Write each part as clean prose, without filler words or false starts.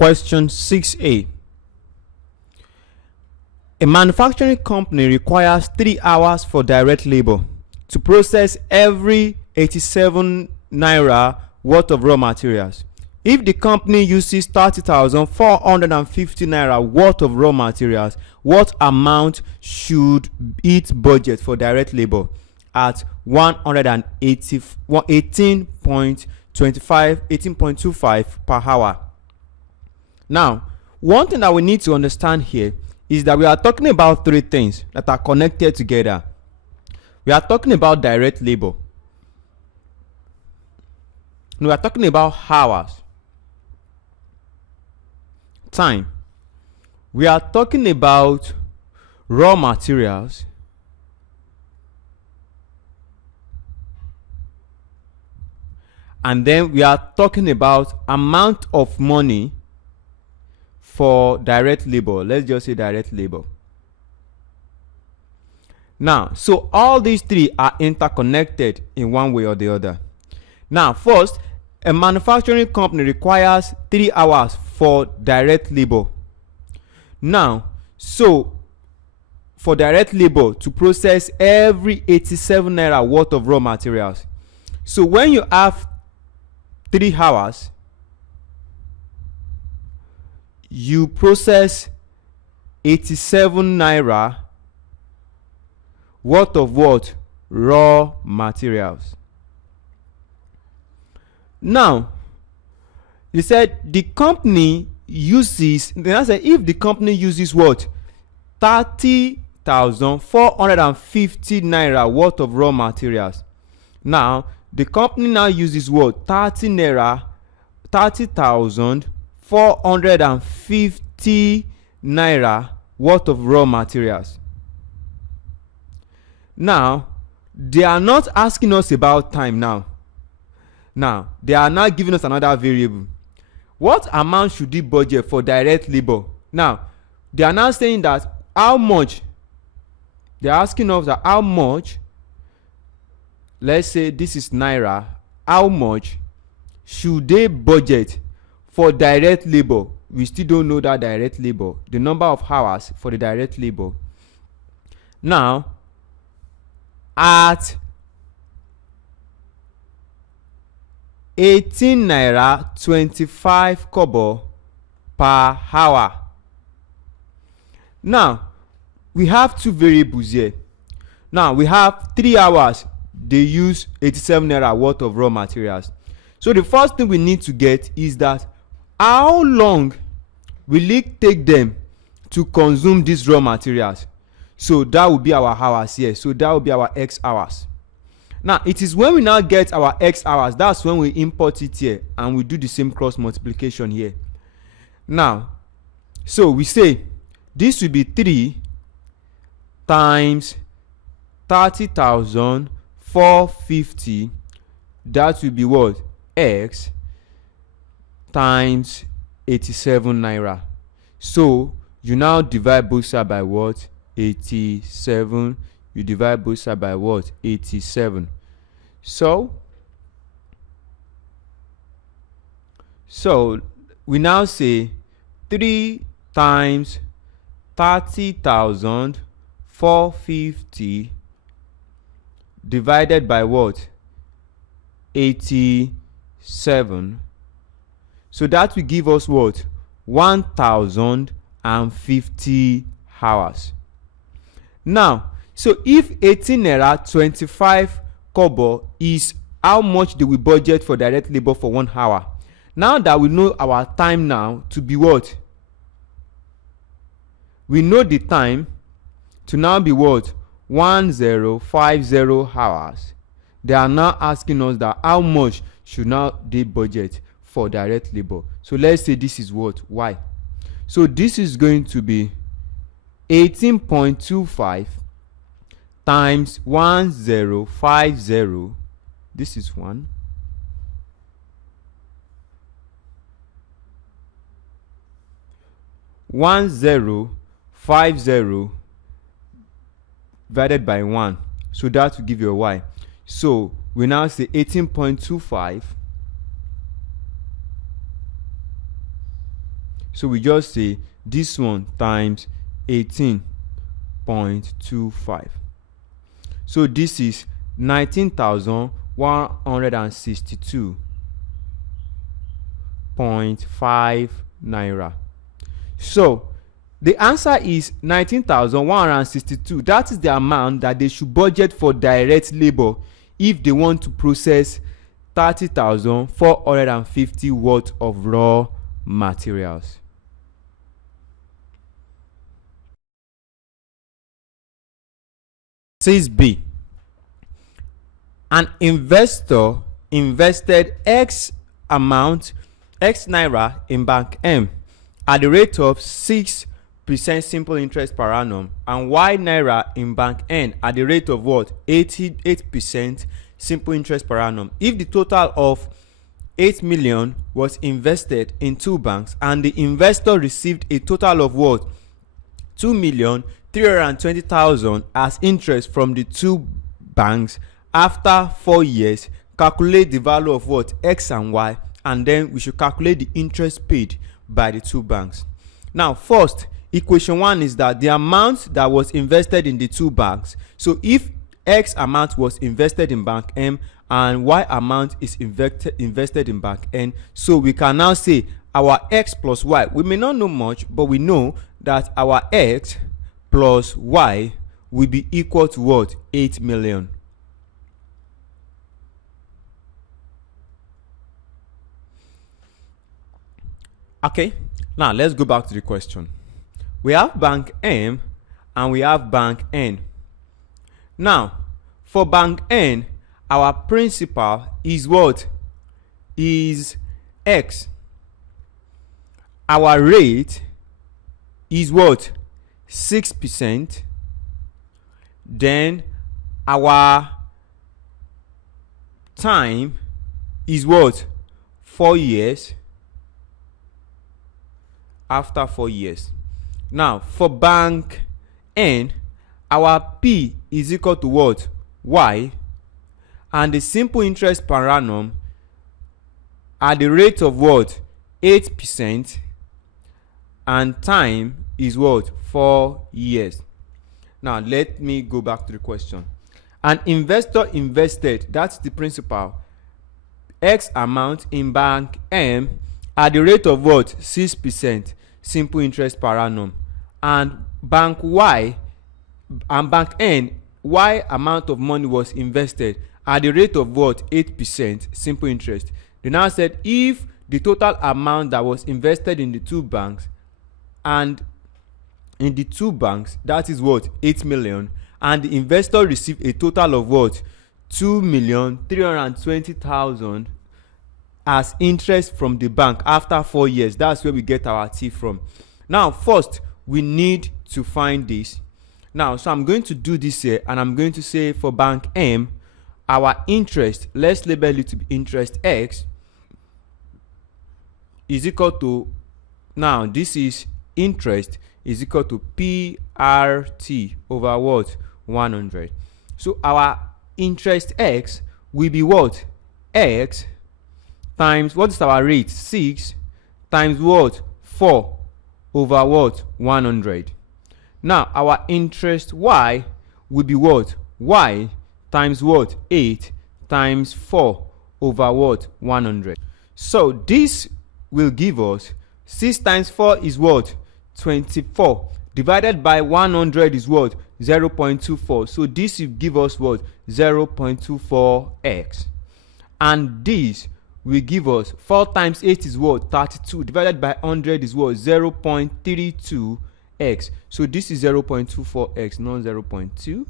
Question 6a. A manufacturing company requires 3 hours for direct labor to process every 87 naira worth of raw materials. If the company uses 30,450 naira worth of raw materials, what amount should it budget for direct labor at 18.25 per hour? Now, one thing that we need to understand here is that we are talking about 3 things that are connected together. We are talking about direct labor. We are talking about hours, time. We are talking about raw materials, and then we are talking about amount of money for direct labor. Let's just say direct labor. Now, so all these 3 are interconnected in one way or the other. Now, first, a manufacturing company requires 3 hours for direct labor. Now, so for direct labor to process every 87 naira worth of raw materials. So when you have 3 hours, you process 87 naira worth of what? Raw materials. Now, you said the company uses, then I said if the company uses what? 30,450 naira worth of raw materials. Now, the company now uses what? 30,450 naira worth of raw materials. Now, they are not asking us about time now. Now, they are now giving us another variable. What amount should we budget for direct labor? Now, they are now saying that how much, they are asking us that how much, let's say this is naira, how much should they budget for direct labor? We still don't know that direct labor, the number of hours for the direct labor. Now, at 18 naira 25 kobo per hour. Now, we have 2 variables here. Now, we have 3 hours. They use 87 naira worth of raw materials. So the first thing we need to get is that how long will it take them to consume these raw materials? So that will be our hours here. So that will be our X hours. Now, it is when we now get our X hours, that's when we import it here and we do the same cross multiplication here. Now, so we say this will be 3 times 30,450. That will be what? X times 87 naira. So you now divide both sides by what? 87. You divide both sides by what? 87. So we now say 3 times 30,450 divided by what? 87. So that will give us what? 1,050 hours. Now, so if 18 naira 25 kobo is how much do we budget for direct labor for 1 hour? Now that we know our time now to be what? We know the time to now be what? 1050 hours. They are now asking us that how much should now they budget for direct labor. So let's say this is what? Y. So this is going to be 18.25 times 1050. This is 1. (1050) divided by 1. So that will give you a Y. So we now say 18.25 So we just say this one times 18.25. So this is 19,162.5 naira. So the answer is 19,162. That is the amount that they should budget for direct labor if they want to process 30,450 worth of raw materials. Says B. An investor invested X amount, X naira in bank M at the rate of 6% simple interest per annum, and Y naira in bank N at the rate of what? 88% simple interest per annum. If the total of 8 million was invested in two banks and the investor received a total of what? 2,320,000 as interest from the two banks after 4 years, calculate the value of what? X and Y, and then we should calculate the interest paid by the two banks. Now first, equation 1 is that the amount that was invested in the two banks. So if X amount was invested in bank M and Y amount is invested in bank N, so we can now say our X plus Y. We may not know much, but we know that our X plus Y will be equal to what? 8 million. Okay, now let's go back to the question. We have bank M and we have bank N. Now for bank N, our principal is what? Is X. Our rate is what? 6%. Then our time is what? 4 years. After 4 years. Now for bank N, our P is equal to what? Y, and the simple interest per annum at the rate of what? 8%, and time is what? 4 years. Now let me go back to the question. An investor invested, that's the principal, X amount in bank M at the rate of what? 6% simple interest per annum, and bank Y and bank N, Y amount of money was invested at the rate of what? 8% simple interest. They now said if the total amount that was invested in the two banks, and in the two banks, that is what? 8 million, and the investor received a total of what? 2,320,000 as interest from the bank after 4 years. That's where we get our T from. Now first we need to find this. Now so I'm going to do this here, and I'm going to say for bank M, our interest, let's label it to be interest X, is equal to, now this is interest is equal to PRT over what? 100. So our interest X will be what? X times, what is our rate? 6 times what? 4 over what? 100. Now our interest Y will be what? Y times what? 8 times 4 over what? 100. So this will give us 6 times 4 is what? 24, divided by 100 is what? 0.24. So this will give us what? 0.24x, and this will give us 4 times 8 is what? 32, divided by 100 is what? 0.32x. So this is 0.24x, not 0.2.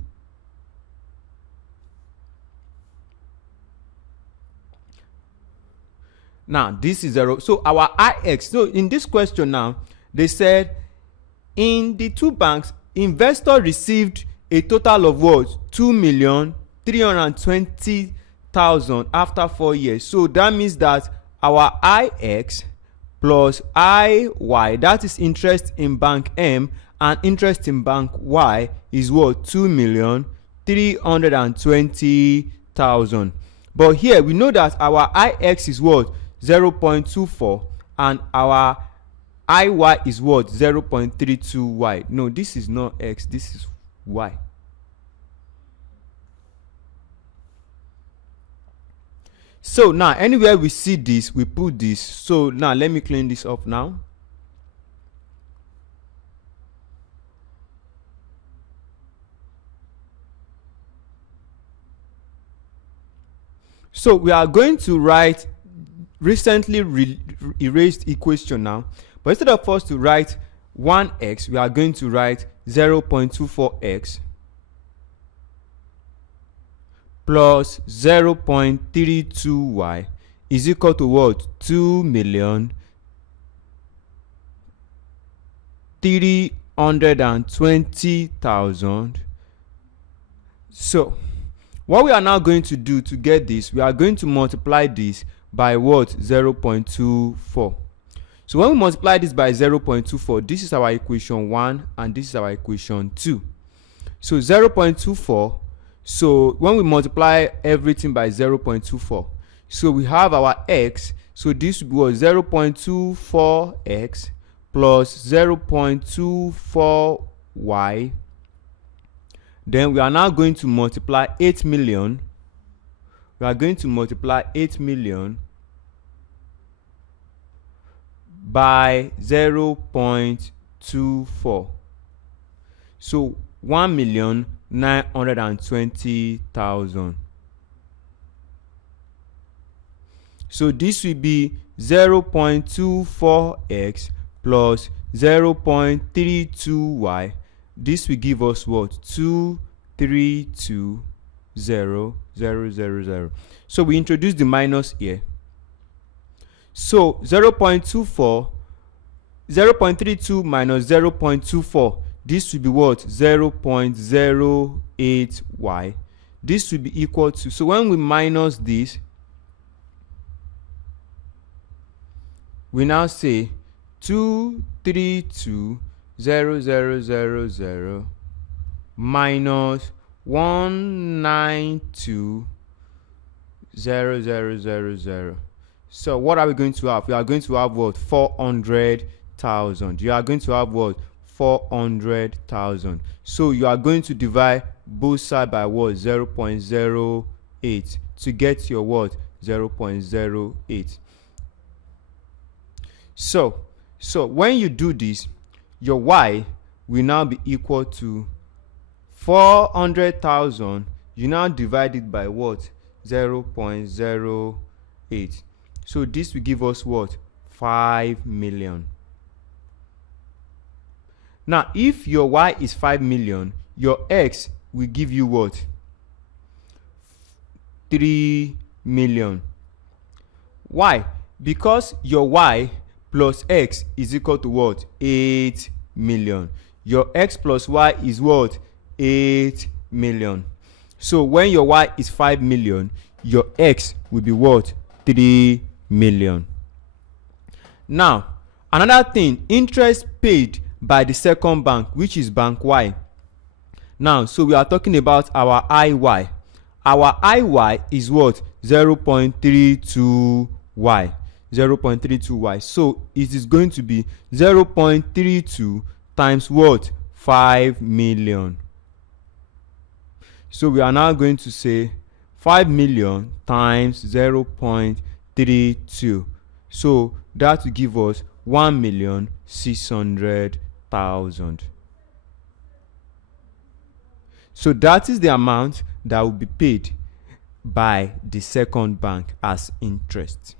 Now this is 0. So our ix, so in this question now, they said in the two banks, investor received a total of what? 2,320,000 after 4 years. So that means that our ix plus iy, that is interest in bank M, and interest in bank Y is what? 2,320,000. But here we know that our ix is what? 0.24, and our IY is what? 0.32y. No, this is not X, this is Y. So now anywhere we see this, we put this. So now let me clean this up now. So we are going to write recently erased equation now, but instead of us to write 1x, we are going to write 0.24x plus 0.32y is equal to what? 2,320,000. So what we are now going to do to get this, we are going to multiply this by what? 0.24. So when we multiply this by 0.24, this is our equation 1 and this is our equation 2. So 0.24, so when we multiply everything by 0.24, so we have our x, so this will be 0.24x plus 0.24y. Then we are now going to multiply 8 million. We are going to multiply 8 million by 0.24. So 1,920,000. So this will be 0.24x plus 0.32y. This will give us what? 232,000. So we introduce the minus here. So 0.32 minus 0.24, this will be what? 0.08y. This will be equal to, so when we minus this, we now say 232,000 minus 192,000. So what are we going to have? We are going to have what? 400,000. You are going to have what? 400,000. So you are going to divide both sides by what? 0.08 to get your what? 0.08. So when you do this, your y will now be equal to 400,000. You now divide it by what? 0.08. So this will give us what? 5 million. Now if your y is 5 million, your x will give you what? 3 million. Why? Because your y plus x is equal to what? 8 million. Your x plus y is what? 8 million. So when your y is 5 million, your x will be what? 3 million. Now another thing, interest paid by the second bank, which is bank Y. Now so we are talking about our IY. Our IY is what? 0.32y. 0.32y. So it is going to be 0.32 times what? 5 million. So we are now going to say 5 million times 0.32. So that will give us 1,600,000. So that is the amount that will be paid by the second bank as interest.